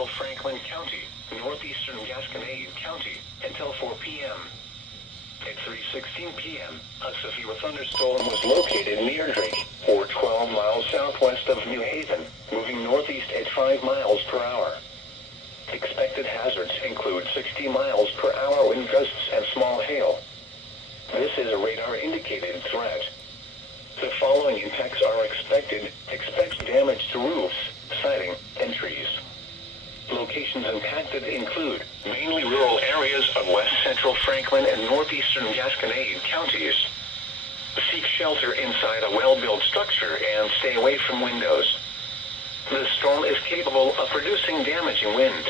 central Franklin County, northeastern Gasconade County, until 4 p.m. At 3:16 p.m., a severe thunderstorm was located near Drake, or 12 miles southwest of New Haven, moving northeast at 5 miles per hour. Expected hazards include 60 miles per hour wind gusts and small hail. This is a radar-indicated threat. The following impacts are expected. Expect damage to roofs, siding, and trees. Locations impacted include mainly rural areas of west central Franklin and northeastern Gasconade counties. Seek shelter inside a well-built structure and stay away from windows. The storm is capable of producing damaging winds.